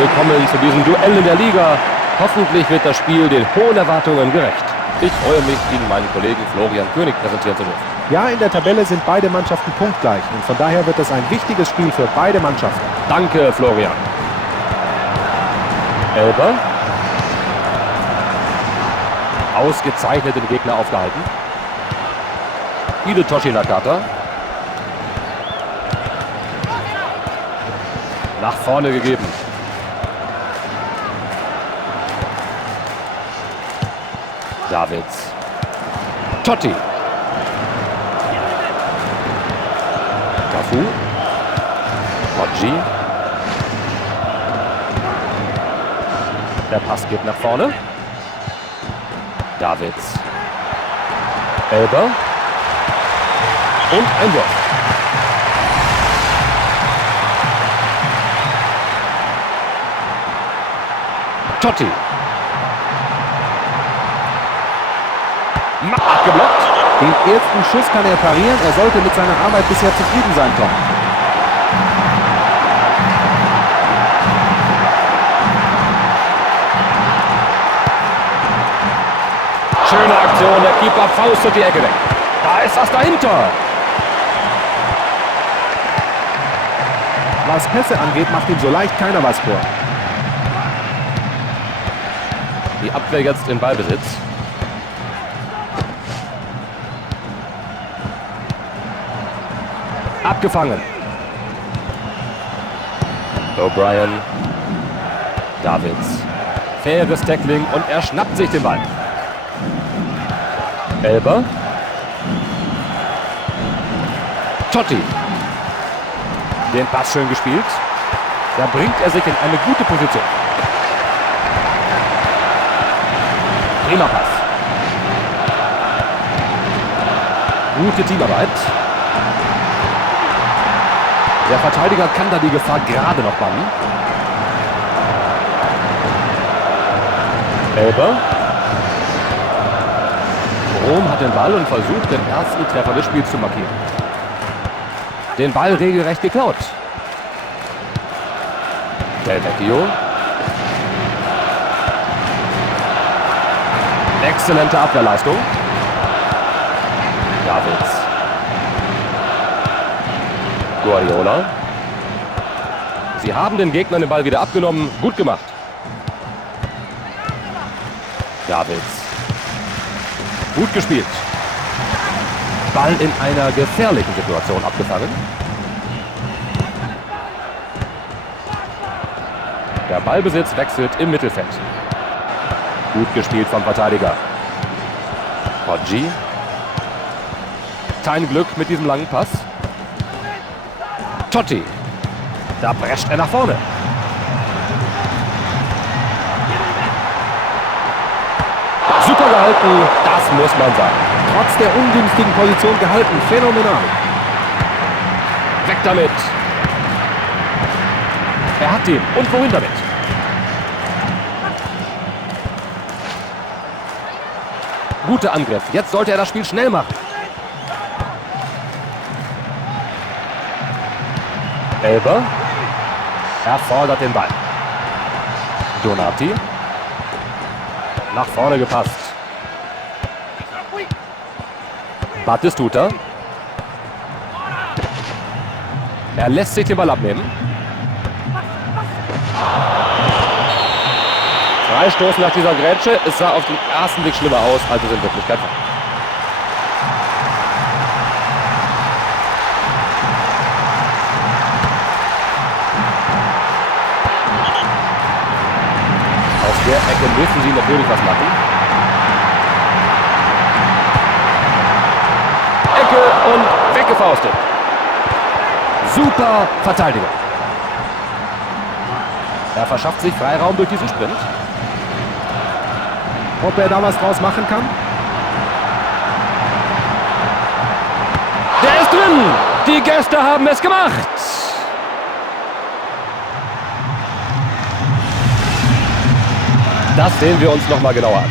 willkommen zu diesem Duell in der Liga. Hoffentlich wird das Spiel den hohen Erwartungen gerecht. Ich freue mich, Ihnen meinen Kollegen Florian König präsentieren zu dürfen. Ja, in der Tabelle sind beide Mannschaften punktgleich und von daher wird es ein wichtiges Spiel für beide Mannschaften. Danke, Florian. Elber. Ausgezeichnet den Gegner aufgehalten. Hidetoshi Nakata. Nach vorne gegeben. Davids. Totti. Cafu. Poggi. Der Pass geht nach vorne. Davids. Elber. Und ein Wurf. Totti. Abgeblockt. Den ersten Schuss kann er parieren. Er sollte mit seiner Arbeit bisher zufrieden sein, Tom. Schöne Aktion. Der Keeper faustet die Ecke weg. Da ist das dahinter. Was Pässe angeht, macht ihm so leicht keiner was vor. Die Abwehr jetzt in Ballbesitz. Abgefangen. O'Brien. Davids. Faires Tackling und er schnappt sich den Ball. Elber. Totti. Den Pass schön gespielt. Da bringt er sich in eine gute Position. Prima Pass. Gute Teamarbeit. Der Verteidiger kann da die Gefahr gerade noch bannen. Elber. Rom hat den Ball und versucht, den ersten Treffer des Spiels zu markieren. Den Ball regelrecht geklaut. Del Vecchio. Exzellente Abwehrleistung. Davids. Guardiola. Sie haben den Gegnern den Ball wieder abgenommen. Gut gemacht. Davids. Gut gespielt. Ball in einer gefährlichen Situation abgefangen. Der Ballbesitz wechselt im Mittelfeld. Gut gespielt vom Verteidiger. Poggi. Kein Glück mit diesem langen Pass. Totti. Da prescht er nach vorne. Super gehalten, das muss man sagen. Trotz der ungünstigen Position gehalten. Phänomenal. Weg damit. Er hat ihn. Und wohin damit? Guter Angriff. Jetzt sollte er das Spiel schnell machen. Elber. Er fordert den Ball. Donati. Nach vorne gepasst. Battistuta. Er lässt sich den Ball abnehmen. Freistoß nach dieser Grätsche. Es sah auf den ersten Blick schlimmer aus, als es in Wirklichkeit war. Aus der Ecke müssen sie natürlich was machen. Ecke und weggefaustet. Super Verteidigung. Er verschafft sich Freiraum durch diesen Sprint. Ob er da was draus machen kann? Der ist drin! Die Gäste haben es gemacht! Das sehen wir uns noch mal genauer an.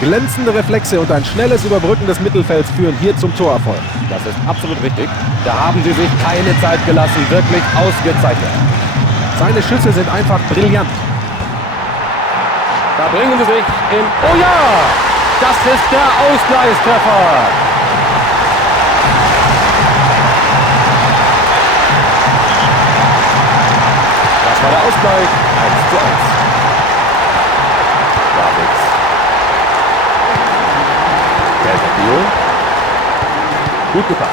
Glänzende Reflexe und ein schnelles Überbrücken des Mittelfelds führen hier zum Torerfolg. Das ist absolut richtig. Da haben sie sich keine Zeit gelassen. Wirklich ausgezeichnet. Seine Schüsse sind einfach brillant. Da bringen sie sich in... Oh ja! Das ist der Ausgleichstreffer! Das war der Ausgleich. 1:1. Davids. Del. Gut gepasst.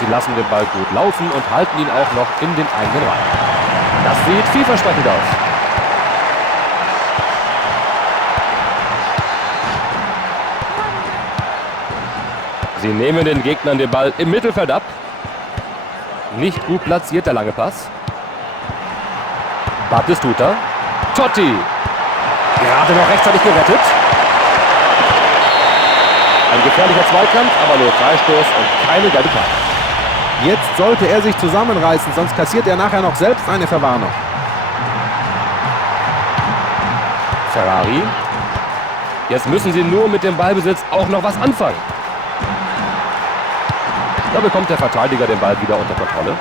Sie lassen den Ball gut laufen und halten ihn auch noch in den eigenen Reihen. Das sieht vielversprechend aus. Sie nehmen den Gegnern den Ball im Mittelfeld ab. Nicht gut platziert der lange Pass. Battistuta. Totti. Gerade noch rechtzeitig gerettet. Ein gefährlicher Zweikampf, aber nur Freistoß und keine gelbe Karte. Jetzt sollte er sich zusammenreißen, sonst kassiert er nachher noch selbst eine Verwarnung. Ferrari. Jetzt müssen sie nur mit dem Ballbesitz auch noch was anfangen. Da bekommt der Verteidiger den Ball wieder unter Kontrolle.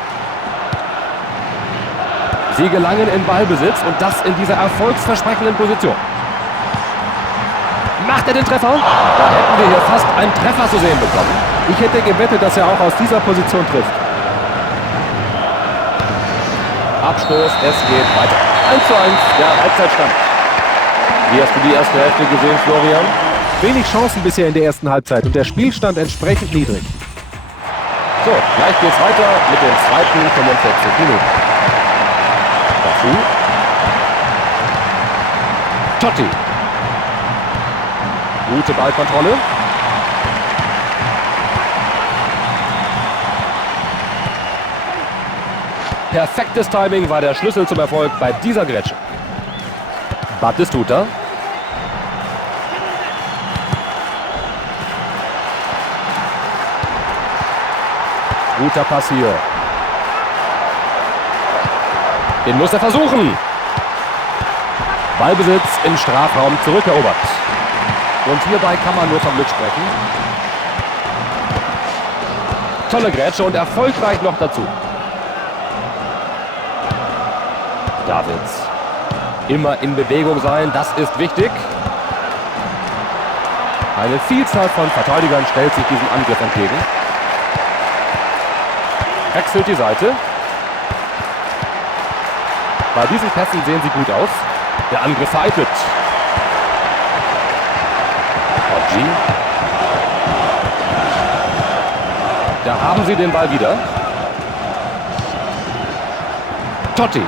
Sie gelangen in Ballbesitz und das in dieser erfolgsversprechenden Position. Macht er den Treffer? Da hätten wir hier fast einen Treffer zu sehen bekommen. Ich hätte gewettet, dass er auch aus dieser Position trifft. Abstoß, es geht weiter. 1:1, der Halbzeitstand. Wie hast du die erste Hälfte gesehen, Florian? Wenig Chancen bisher in der ersten Halbzeit und der Spielstand entsprechend niedrig. So, gleich geht's weiter mit den zweiten 45 Minuten. Dazu Totti. Gute Ballkontrolle. Perfektes Timing war der Schlüssel zum Erfolg bei dieser Grätsche. Battistuta. Guter Pass hier. Den muss er versuchen. Ballbesitz im Strafraum zurückerobert. Und hierbei kann man nur vom Glück sprechen. Tolle Grätsche und erfolgreich noch dazu. Davids. Immer in Bewegung sein, das ist wichtig. Eine Vielzahl von Verteidigern stellt sich diesem Angriff entgegen. Wechselt die Seite. Bei diesen Pässen sehen sie gut aus. Der Angriff vereitelt. Oggi. Da haben sie den Ball wieder. Totti.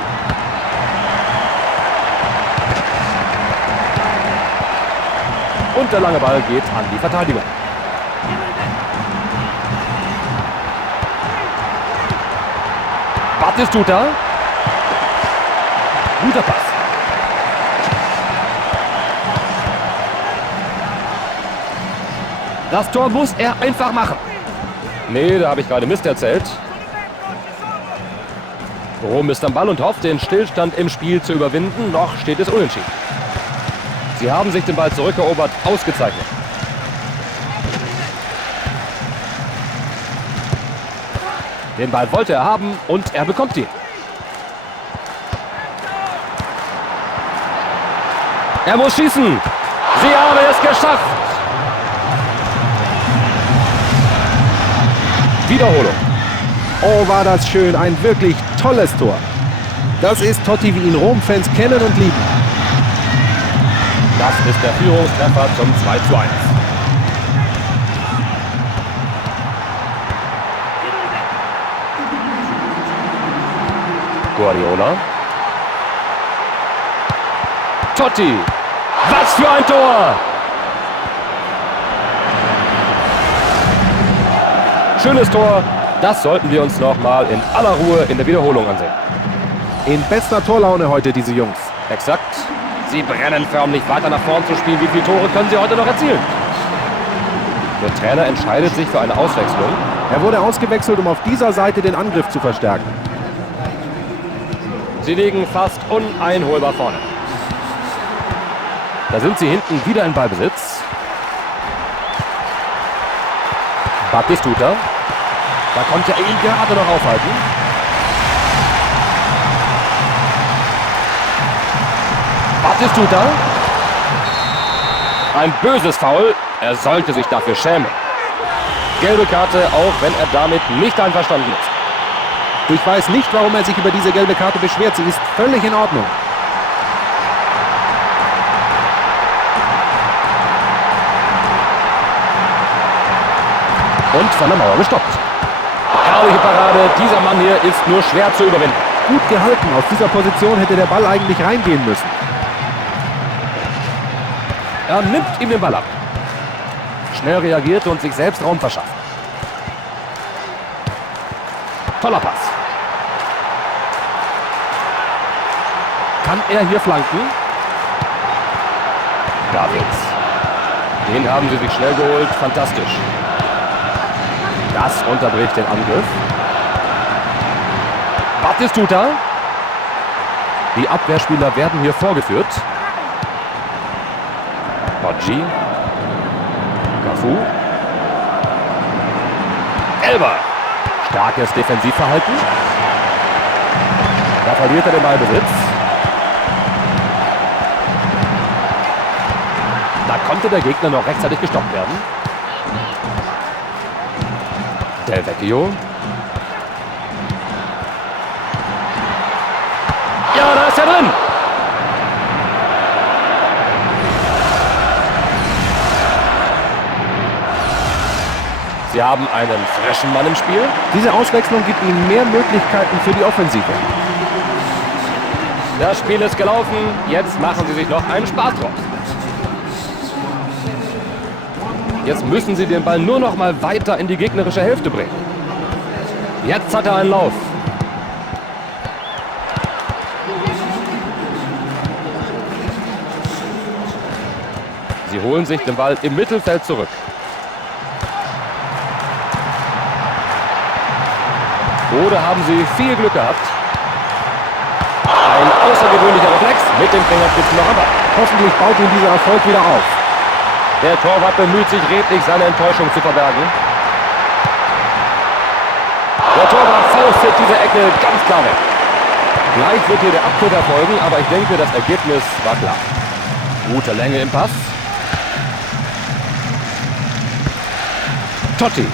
Und der lange Ball geht an die Verteidigung. Battistuta. Guter Pass. Das Tor muss er einfach machen. Nee, da habe ich gerade Mist erzählt. Rom ist am Ball und hofft, den Stillstand im Spiel zu überwinden. Noch steht es unentschieden. Sie haben sich den Ball zurückerobert. Ausgezeichnet. Den Ball wollte er haben und er bekommt ihn. Er muss schießen. Sie haben es geschafft. Wiederholung. Oh, war das schön. Ein wirklich tolles Tor. Das ist Totti, wie ihn Rom-Fans kennen und lieben. Das ist der Führungstreffer zum 2:1. Guardiola. Totti. Was für ein Tor! Schönes Tor. Das sollten wir uns noch mal in aller Ruhe in der Wiederholung ansehen. In bester Torlaune heute, diese Jungs. Exakt. Sie brennen förmlich, weiter nach vorn zu spielen. Wie viele Tore können sie heute noch erzielen? Der Trainer entscheidet sich für eine Auswechslung. Er wurde ausgewechselt, um auf dieser Seite den Angriff zu verstärken. Sie liegen fast uneinholbar vorne. Da sind sie hinten wieder in Ballbesitz. Battistuta. Da konnte er ihn gerade noch aufhalten. Batistuta. Ein böses Foul. Er sollte sich dafür schämen. Gelbe Karte, auch wenn er damit nicht einverstanden ist. Ich weiß nicht, warum er sich über diese gelbe Karte beschwert. Sie ist völlig in Ordnung. Und von der Mauer gestoppt. Herrliche Parade. Dieser Mann hier ist nur schwer zu überwinden. Gut gehalten. Aus dieser Position hätte der Ball eigentlich reingehen müssen. Er nimmt ihm den Ball ab. Schnell reagiert und sich selbst Raum verschafft. Toller Pass. Kann er hier flanken? Davids. Den haben sie sich schnell geholt. Fantastisch. Das unterbricht den Angriff. Batistuta. Die Abwehrspieler werden hier vorgeführt. Bocci. Cafu. Elber. Starkes Defensivverhalten. Da verliert er den Ballbesitz. Da konnte der Gegner noch rechtzeitig gestoppt werden. Del Vecchio. Ja, da ist er drin. Sie haben einen frischen Mann im Spiel. Diese Auswechslung gibt ihnen mehr Möglichkeiten für die Offensive. Das Spiel ist gelaufen. Jetzt machen sie sich noch einen Spaß draus. Jetzt müssen sie den Ball nur noch mal weiter in die gegnerische Hälfte bringen. Jetzt hat er einen Lauf. Sie holen sich den Ball im Mittelfeld zurück. Oder haben sie viel Glück gehabt? Ein außergewöhnlicher Reflex mit dem Fingerspitzen noch am Ball. Hoffentlich baut ihn dieser Erfolg wieder auf. Der Torwart bemüht sich redlich, seine Enttäuschung zu verbergen. Der Torwart faustet diese Ecke ganz klar weg. Gleich wird hier der Abpfiff erfolgen, aber ich denke, das Ergebnis war klar. Gute Länge im Pass. Totti.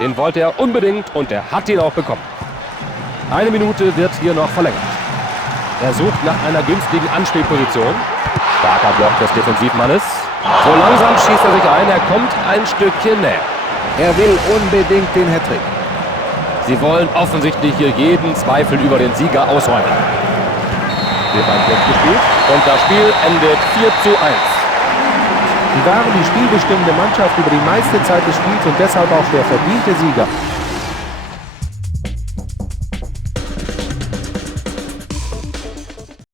Den wollte er unbedingt und er hat ihn auch bekommen. Eine Minute wird hier noch verlängert. Er sucht nach einer günstigen Anspielposition. Starker Block des Defensivmannes. So langsam schießt er sich ein. Er kommt ein Stückchen näher. Er will unbedingt den Hattrick. Sie wollen offensichtlich hier jeden Zweifel über den Sieger ausräumen. Wird ein Punkt gespielt und das Spiel endet 4:1. Sie waren die spielbestimmende Mannschaft über die meiste Zeit des Spiels und deshalb auch der verdiente Sieger.